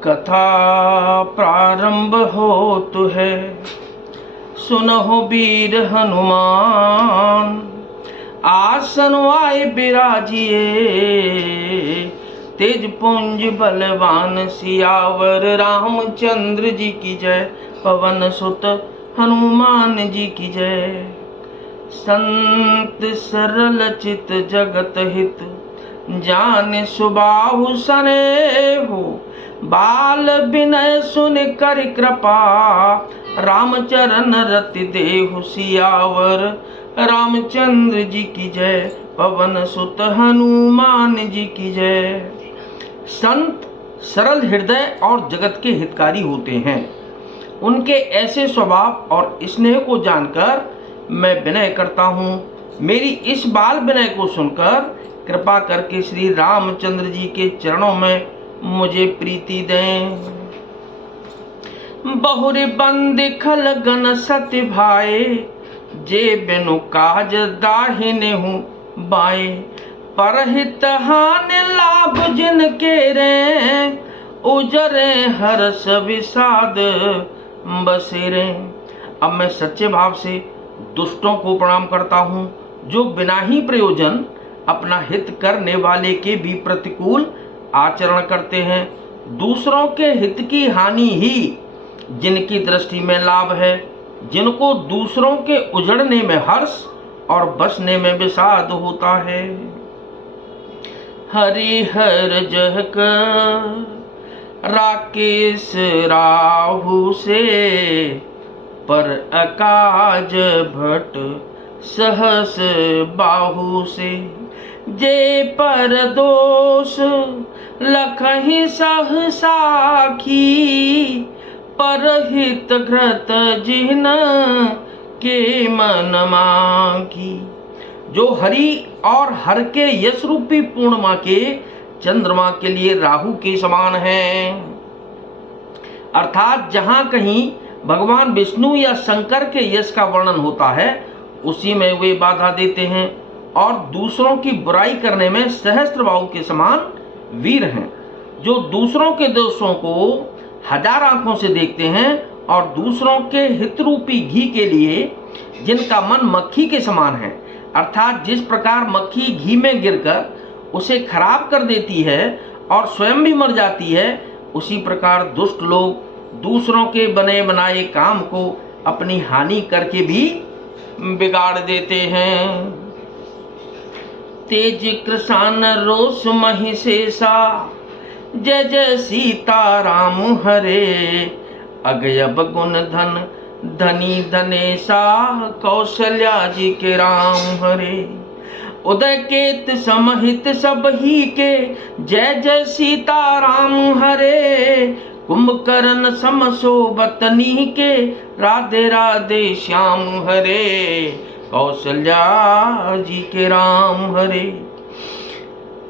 कथा प्रारंभ होत है, सुनहो वीर हनुमान। आसन आए बिराजिए, तेज पुंज बलवान। सियावर रामचंद्र जी की जय, पवन सुत हनुमान जी की जय। संत सरल चित जगत हित, जान सुबाहु सनेहु। बाल विनय सुन कर कृपा, रामचरण रति देहु। सियावर रामचंद्र जी की जय, पवन सुत हनुमान जी की जय। संत सरल हृदय और जगत के हितकारी होते हैं। उनके ऐसे स्वभाव और स्नेह को जानकर मैं विनय करता हूँ। मेरी इस बाल विनय को सुनकर कृपा करके श्री रामचंद्र जी के चरणों में मुझे प्रीति दें। बहुरी बंद खल गन सत्य भाए, जे बिनु काज दाहिने हूँ बाए। परहित हानि लाभ जिनके रे, उजरे हर्ष विषाद बसेरे। अब मैं सच्चे भाव से दुष्टों को प्रणाम करता हूँ, जो बिना ही प्रयोजन अपना हित करने वाले के भी प्रतिकूल आचरण करते हैं। दूसरों के हित की हानि ही जिनकी दृष्टि में लाभ है, जिनको दूसरों के उजड़ने में हर्ष और बसने में विषाद होता है। हरिहर जह कर राकेश राहु से, पर अकाज भट सहस बाहु से। जे पर दोष लखहि सह साखी, परहित घृत जिन के मन माखी। जो हरि और हर के यश रूपी पूर्णिमा के चंद्रमा के लिए राहु के समान हैं, अर्थात जहां कहीं भगवान विष्णु या शंकर के यश का वर्णन होता है, उसी में वे बाधा देते हैं। और दूसरों की बुराई करने में सहस्त्रबाहु के समान वीर हैं, जो दूसरों के दोषों को हजार आंखों से देखते हैं और दूसरों के हित रूपी घी के लिए जिनका मन मक्खी के समान है, अर्थात जिस प्रकार मक्खी घी में गिरकर उसे खराब कर देती है और स्वयं भी मर जाती है, उसी प्रकार दुष्ट लोग दूसरों के बने बनाए काम को अपनी हानि करके भी बिगाड़ देते हैं। तेज कृषान रोष महिषेषा, जय जय सीता राम हरे। अगयब गुण धन धनी धनेशा, कौशल्या जी के राम हरे। उदय केत समहित सब ही के, जय जय सीता राम हरे। कुंभकर्ण सम शोभतनी के, राधे राधे श्याम हरे। कौशल्या जी के राम हरे।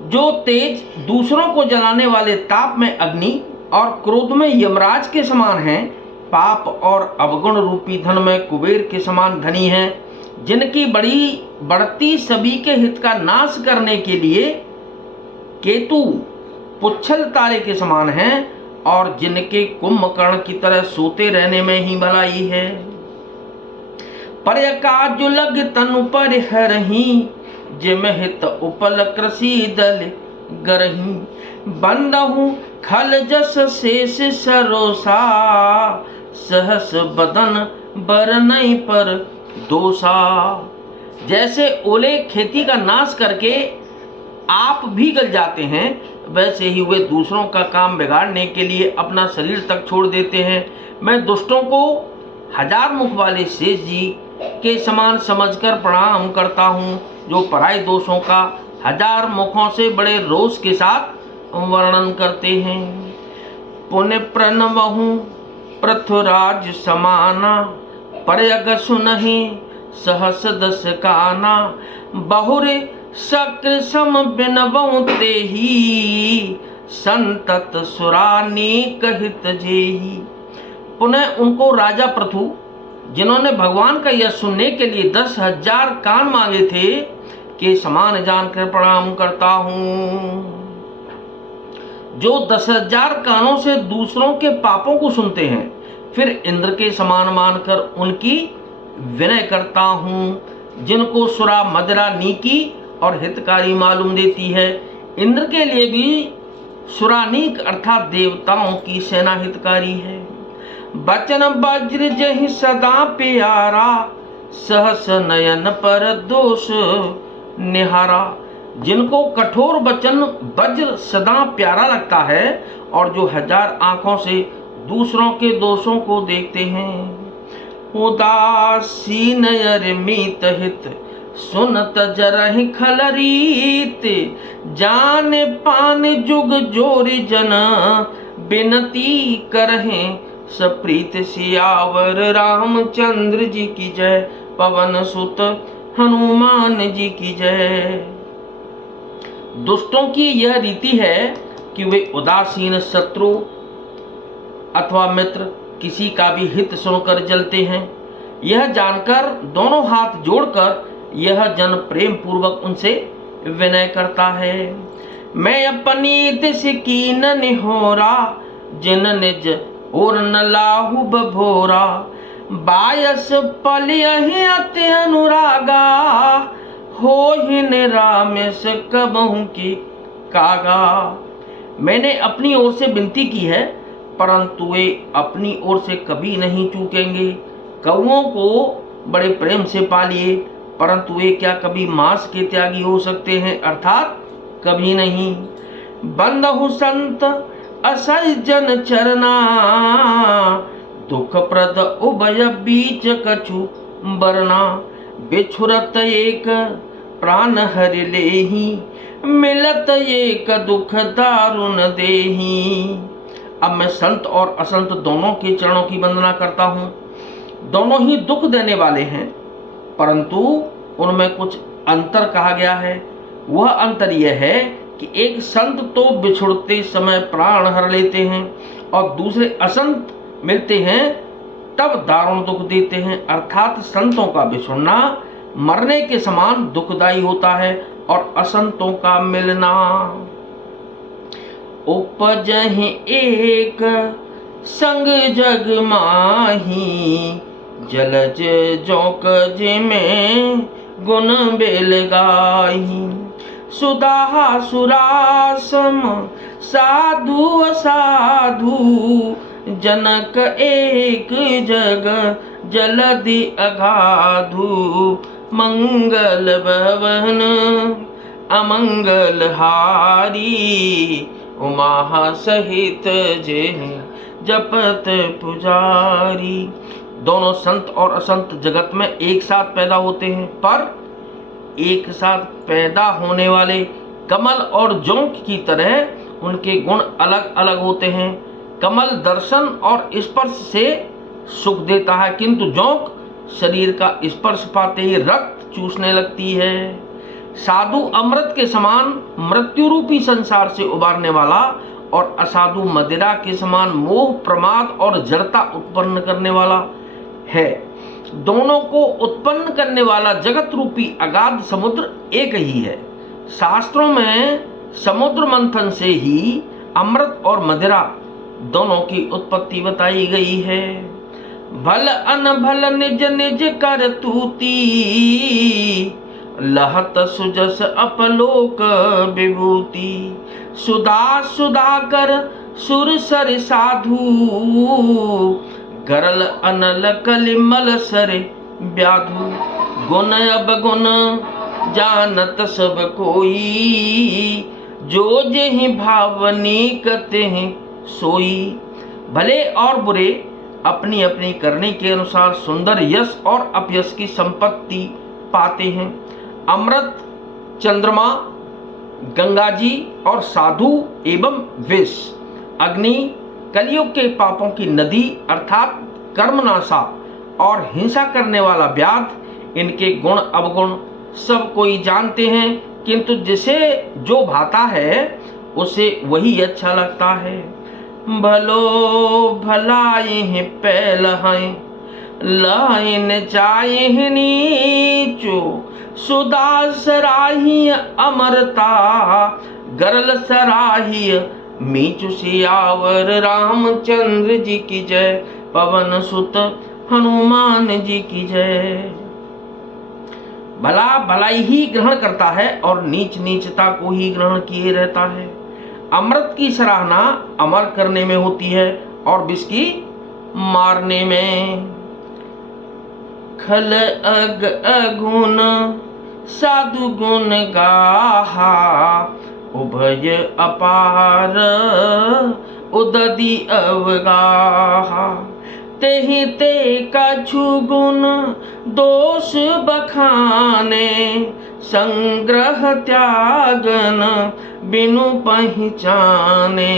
जो तेज दूसरों को जलाने वाले ताप में अग्नि और क्रोध में यमराज के समान हैं, पाप और अवगुण रूपी धन में कुबेर के समान धनी हैं, जिनकी बड़ी बढ़ती सभी के हित का नाश करने के लिए केतु पुच्छल तारे के समान हैं, और जिनके कुंभकर्ण की तरह सोते रहने में ही भलाई है। परयकाजु लग तनु पर हरही, जिम हित उपल कृषि दल गरही। बंदहु खल जस शेष सरोसा, सहस बदन बरनई पर दोषा। जैसे ओले खेती का नाश करके आप भी गल जाते हैं, वैसे ही वे दूसरों का काम बिगाड़ने के लिए अपना शरीर तक छोड़ देते हैं। मैं दुष्टों को हजार मुख वाले शेष जी के समान समझकर प्रणाम करता हूँ, जो पराय दोषों का हजार मुखों से बड़े रोष के साथ वर्णन करते हैं। पुण्य प्रणवहु पृथ्वीराज समाना, परयग सुनहि सहस दस काना। बहुरे शक्र सम बिनवउ तेहि, संतत सुरानी कहित जेहि। पुनः उनको राजा पृथु, जिन्होंने भगवान का यश सुनने के लिए 10,000 कान मांगे थे, के समान जानकर प्रणाम करता हूँ। जो 10,000 कानों से दूसरों के पापों को सुनते हैं, फिर इंद्र के समान मानकर उनकी विनय करता हूँ। जिनको सुरा मदिरा नीकी और हितकारी मालूम देती है, इंद्र के लिए भी सुरानीक अर्थात देवताओं की सेना हितकारी है। बचन वज्र जहि सदा प्यारा, सहस नयन पर दोष निहारा। जिनको कठोर वचन वज्र सदा प्यारा लगता है और जो 1000 आंखों से दूसरों के दोषों को देखते हैं। उदासीन मीत हित सुनत जरहि खलरीत, जाने पान जुग जोरी जन बिनती करहे सप्रीत। सियावर रामचंद्र जी की जय, पवन सुत हनुमान जी की जय। दुष्टों की यह रीति है कि वे उदासीन शत्रु अथवा मित्र किसी का भी हित सुनकर जलते हैं। यह जानकर दोनों हाथ जोड़कर यह जन प्रेम पूर्वक उनसे विनय करता है। मैं अपनी दिश कीन निहोरा, जिन निज और न लाहु बभोरा। बायस पलियहि अति अनुरागा, हो ही निरामिस कबहु की कागा। मैंने अपनी ओर से विनती की है, परंतु वे अपनी ओर से कभी नहीं चूकेंगे। कौओं को बड़े प्रेम से पालिए, परंतु वे क्या कभी मांस के त्यागी हो सकते हैं, अर्थात कभी नहीं। बंदहु संत असह जन चरना, दुख प्रद उभय बीच कछु बरना। बिछुरत एक प्राण हरि लेही, मिलत एक दुख दारुण देही। अब मैं संत और असंत दोनों के चरणों की वंदना करता हूँ। दोनों ही दुख देने वाले हैं, परंतु उनमें कुछ अंतर कहा गया है। वह अंतर यह है कि एक संत तो बिछुड़ते समय प्राण हर लेते हैं और दूसरे असंत मिलते हैं तब दारुण दुख देते हैं। अर्थात संतों का बिछुड़ना मरने के समान दुखदायी होता है और असंतों का मिलना। उपजहि एक संग जग माही, जलज जोक जिमें गुण बेल गाही। सुधा सुरासम साधु असाधु, जनक एक जग जलधि अगाधु। मंगल भवन अमंगल हारी, उमा सहित जे जपत पुजारी। दोनों संत और असंत जगत में एक साथ पैदा होते हैं, पर एक साथ पैदा होने वाले कमल और जोंक की तरह उनके गुण अलग अलग होते हैं। कमल दर्शन और स्पर्श से सुख देता है, किंतु जोंक शरीर का स्पर्श पाते ही रक्त चूसने लगती है। साधु अमृत के समान मृत्यु रूपी संसार से उबारने वाला और असाधु मदिरा के समान मोह प्रमाद और जड़ता उत्पन्न करने वाला है। दोनों को उत्पन्न करने वाला जगत रूपी अगाध समुद्र एक ही है। शास्त्रों में समुद्र मंथन से ही अमृत और मदिरा दोनों की उत्पत्ति बताई गई है। भल अनभल निज निज कर तूती, लहत सुजस अपलोक विभूति। सुधा सुधाकर सुर सर साधु, गरल अनल कलिमल सर व्याधु। गुण अब गुण जानत सब कोई, जो जेहि भावनी कते सोई। भले और बुरे अपनी अपनी करने के अनुसार सुंदर यश और अपयश की संपत्ति पाते हैं। अमृत, चंद्रमा, गंगा जी और साधु एवं विष, अग्नि, कलयुग के पापों की नदी अर्थात कर्मनाशा और हिंसा करने वाला व्याध, इनके गुण अवगुण सब कोई जानते हैं, किंतु जिसे जो भाता है उसे वही अच्छा लगता है। भलो भलाई पैलहै, लाइन जाए नीचो। सुदा सराही अमरता, गरल सराही मीचु सियावर रामचंद्र जी की जय, पवन सुत हनुमान जी की जय। भला भलाई ही ग्रहण करता है और नीच नीचता को ही ग्रहण किए रहता है। अमृत की सराहना अमर करने में होती है और विष की मारने में। खल अग अगुण साधु गुण गाहा, उभय अपार उदधि अवगाहा। तेहि ते कछु गुण दोष बखाने, संग्रह त्यागन बिनु पहचाने।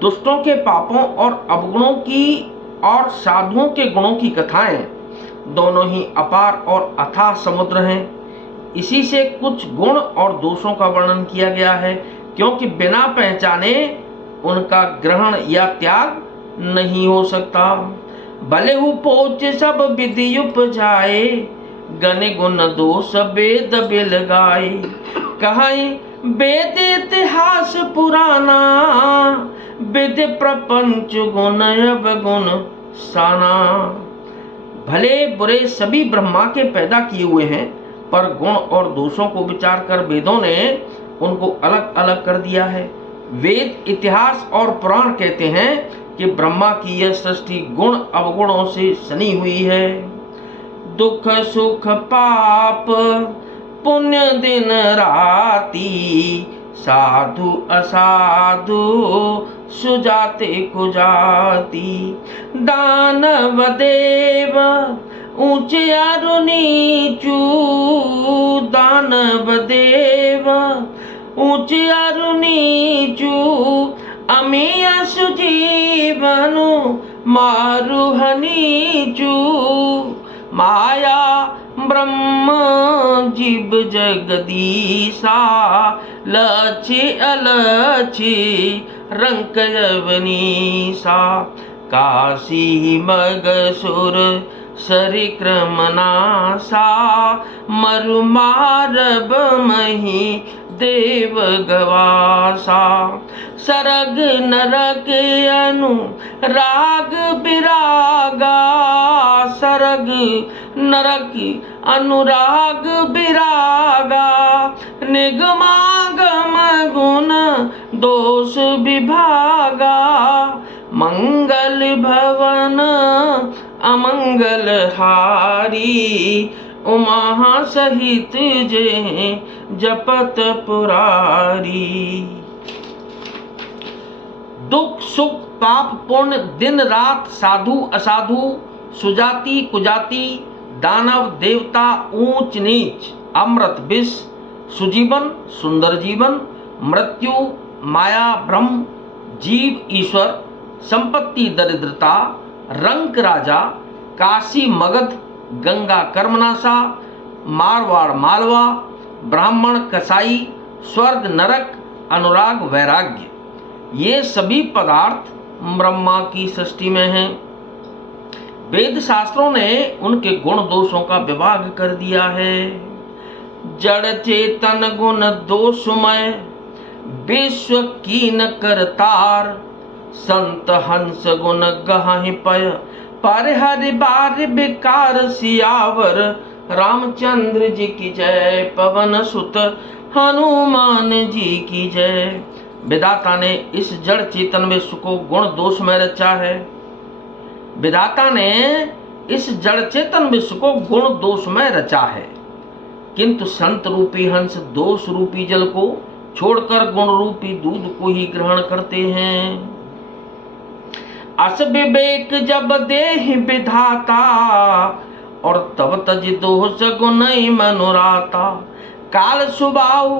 दुष्टों के पापों और अवगुणों की और साधुओं के गुणों की कथाएं दोनों ही अपार और अथाह समुद्र हैं। इसी से कुछ गुण और दोषों का वर्णन किया गया है, क्योंकि बिना पहचाने उनका ग्रहण या त्याग नहीं हो सकता। भले हु पोच सब विधि उपजाए, गण गुण दोष वेद बिल गाए। कहाई वेद इतिहास पुराना, विधि प्रपंच गुण अवगुण साना। भले बुरे सभी ब्रह्मा के पैदा किए हुए हैं, पर गुण और दोषों को विचार कर वेदों ने उनको अलग अलग कर दिया है। वेद, इतिहास और पुराण कहते हैं कि ब्रह्मा की यह सृष्टि गुण अवगुणों से सनी हुई है। दुख सुख पाप पुण्य दिन राति, साधु असाधु सुजाते कुजाति। दानव देव ऊंचे अरु नीचू, दानव देव ऊंचे अरु नीचू। अमी असु जीवनु मारु हनीचू। माया ब्रह्म जीव जगदीशा, लछि अलछि रंक अवनीसा। काशी मगसुर सरिक्रमनासा, मरु मारब मही देव गवासा। सरग नरक अनु राग विरागा, सरग नरक अनुराग विरागा। निगमागम गुण दोष विभागा, मंगल भवन अमंगल हारी। उमा सहित जे जपत पुरारी। दुख सुख पाप पुण्य दिन रात, साधु असाधु, सुजाति कुजाति, दानव देवता, ऊंच नीच, अमृत विष, सुजीवन सुंदर जीवन, मृत्यु माया ब्रह्म, जीव ईश्वर, संपत्ति दरिद्रता, रंक राजा, काशी मगध, गंगा कर्मनाशा, मारवाड़ मालवा, ब्राह्मण कसाई, स्वर्ग नरक, अनुराग वैराग्य, ये सभी पदार्थ ब्रह्मा की सृष्टि में हैं। वेद शास्त्रों ने उनके गुण दोषों का विभाग कर दिया है। जड़ चेतन गुण दोषमय, विश्व कीन करतार। संत हंस गुण गहि पय, पर हरि बार विकार सियावर। रामचंद्र जी की जय, पवन सुत हनुमान जी की जय। विधाता ने इस जड़ चेतन विश्व को गुण दोष में रचा है। विधाता ने इस जड़ चेतन विश्व को गुण दोष में रचा है, किंतु संत रूपी हंस दोष रूपी जल को छोड़कर गुण रूपी दूध को ही ग्रहण करते हैं। अस विवेक जब देहि विधाता, और तब तज दोष गुण मनोराता। काल सुबाऊ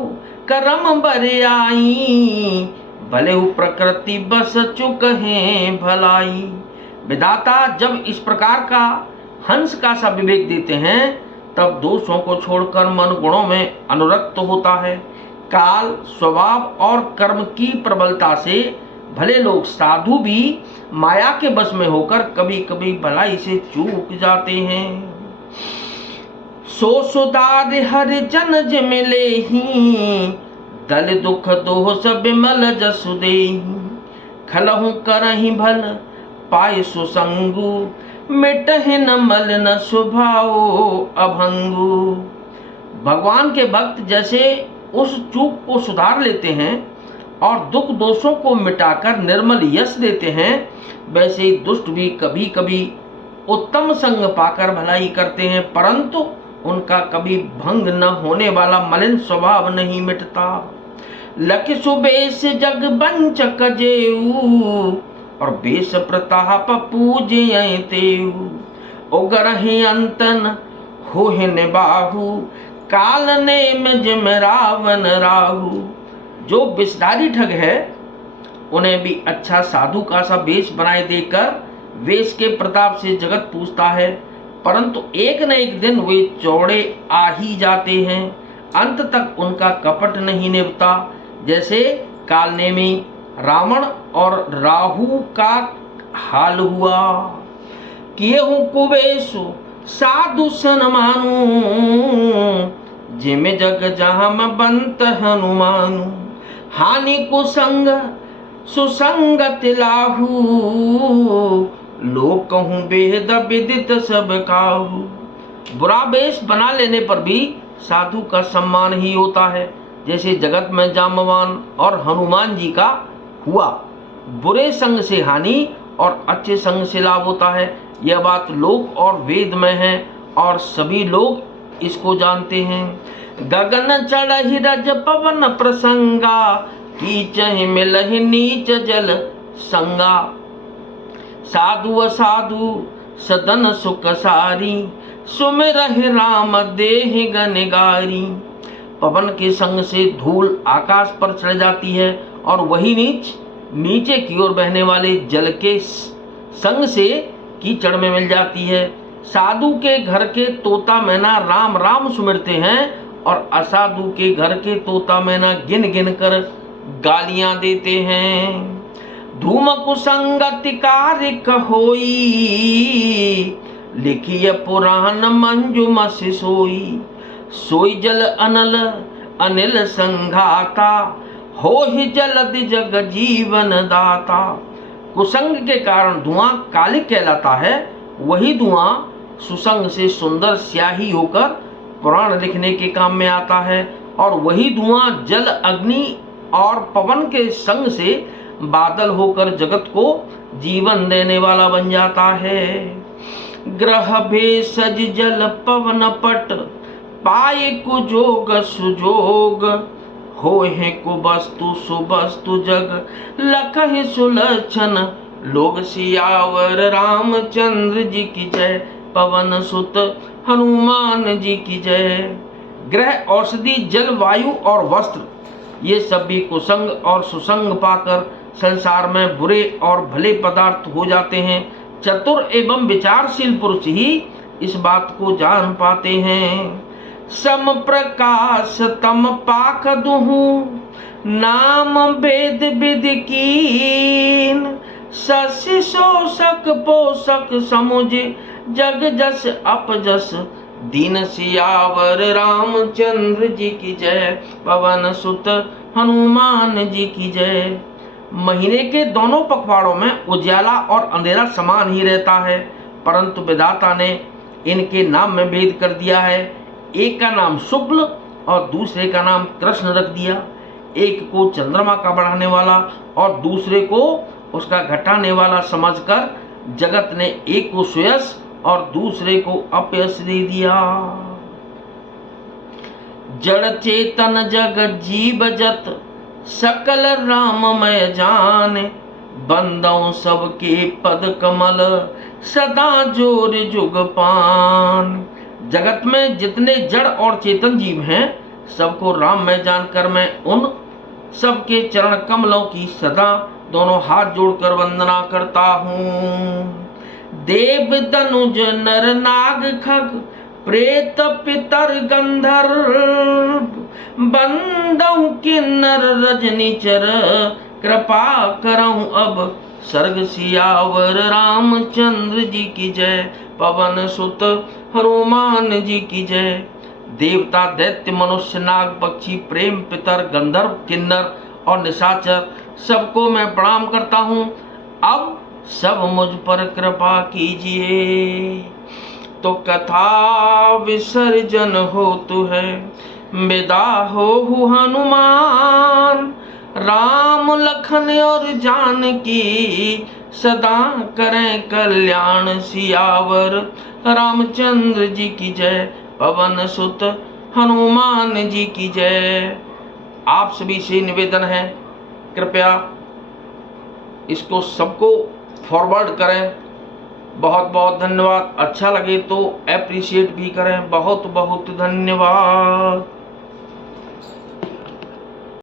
करम बर आई, भले हु प्रकृति बस चुक है भलाई। विधाता जब इस प्रकार का हंस का सा विवेक देते हैं, तब दोषों को छोड़कर मन गुणों में अनुरक्त होता है। काल स्वभाव और कर्म की प्रबलता से भले लोग साधु भी माया के बस में होकर कभी कभी भलाई से चूक जाते हैं। सो सुदार हर जन ज मिले ही, दल दुख दोह सब विमल जसु देहि, खलहु करहि भल पाय सुसंगु, मिटहि न मल न स्वभाव अभंगु। भगवान के भक्त जैसे उस चूक को सुधार लेते हैं और दुख दोषों को मिटाकर निर्मल यश देते हैं, वैसे ही दुष्ट भी कभी कभी उत्तम संग पाकर भलाई करते हैं, परंतु उनका कभी भंग न होने वाला मलिन स्वभाव नहीं मिटता। लख सुबेश जग बंचक जेऊ, और बेश प्रताप पूज्य तेऊ, उगरहि अंतन होहि निबाहु, काल नेम जिम रावण राहु। जो विषधारी ठग है उन्हें भी अच्छा साधु का सा वेश बनाए देकर वेश के प्रताप से जगत पूजता है, परंतु एक न एक दिन वे चौड़े आ ही जाते हैं, अंत तक उनका कपट नहीं निभता। जैसे कालनेमी रावण और राहु का हाल हुआ। किएहु कुबेशु साधु सन मानू, जिम जग जहाँ बंत हनुमानु, हानि कुसंग सुसंगत लाहू, लोग कहूँ बेहद विदित सब काहू। बुरा वेश बना लेने पर भी साधु का सम्मान ही होता है, जैसे जगत में जामवान और हनुमान जी का हुआ। बुरे संग से हानि और अच्छे संग से लाभ होता है, यह बात लोक और वेद में है और सभी लोग इसको जानते हैं। गगन चढ़हि रज पवन प्रसंगा, कीचहि मिलहि नीच जल संगा, साधु असाधु सदन सुख सारी, सुमिरहि राम देहि गनिगारी। पवन के संग से धूल आकाश पर चढ़ जाती है और वही नीचे की ओर बहने वाले जल के संग से कीचड़ में मिल जाती है। साधु के घर के तोता मैना राम राम सुमिरते हैं और असाधु के घर के तोता मैना गिन गिन कर गालियां देते हैं। धूम कुसंगति कारिक होई, लिखिय पुराण मंजुमस सोई, सोई जल अनल अनिल संघाता, हो ही जलदि जग जीवन दाता। कुसंग के कारण धुआं कालिक कहलाता है, वही धुआं सुसंग से सुंदर स्याही होकर पुराण लिखने के काम में आता है, और वही धुआं जल अग्नि और पवन के संग से बादल होकर जगत को जीवन देने वाला बन जाता है। ग्रह भेषज जल पवन पट, पाए कुजोग सुजोग, होहि कुवस्तु सुवस्तु जग, लखहि सुलक्षण लोग सियावर रामचंद्र जी की जय, पवन सुत हनुमान जी की जय। ग्रह, औषधि, जल, वायु और वस्त्र, ये सब भी कुसंग और सुसंग पाकर संसार में बुरे और भले पदार्थ हो जाते हैं। चतुर एवं विचारशील पुरुष ही इस बात को जान पाते हैं। सम प्रकाश तम पाक दुहु, नाम वेद विधि कीन, शशि शोषक पोषक समुझ, जग जस अपजस दीन सियावर रामचंद्र जी की जय, पवन सुत हनुमान जी की जय। महीने के दोनों पखवाड़ों में उजाला और अंधेरा समान ही रहता है, परंतु विधाता ने इनके नाम में भेद कर दिया है। एक का नाम शुक्ल और दूसरे का नाम कृष्ण रख दिया। एक को चंद्रमा का बढ़ाने वाला और दूसरे को उसका घटाने वाला समझकर जगत ने एक को सुयश और दूसरे को अपयश दे दिया। जड़ चेतन जग जीव जत, सकल राममय जान, बंदों सबके पद कमल, सदा जोर जुग पान। जगत में जितने जड़ और चेतन जीव हैं, सबको राम में जानकर मैं उन सबके चरण कमलों की सदा दोनों हाथ जोड़कर वंदना करता हूँ। देव दनुज नर नाग खग, प्रेत पितर गंधर्व, बंदौ किन्नर रजनीचर, कृपा करऊं अब सर्ग सियावर रामचंद्र जी की जय, पवन सुत हनुमान जी की जय। देवता, दैत्य, मनुष्य, नाग, पक्षी, प्रेम, पितर, गंधर्व, किन्नर और निशाचर सबको मैं प्रणाम करता हूँ। अब सब मुझ पर कृपा कीजिए। तो कथा विसर्जन होतु है, विदा हो हनुमान। राम लखन और जानकी सदा करें कल्याण। सियावर रामचंद्र जी की जय, पवन सुत हनुमान जी की जय। आप सभी से निवेदन है, कृपया इसको सबको फॉरवर्ड करें। बहुत बहुत धन्यवाद। अच्छा लगे तो एप्रिशिएट भी करें। बहुत बहुत धन्यवाद।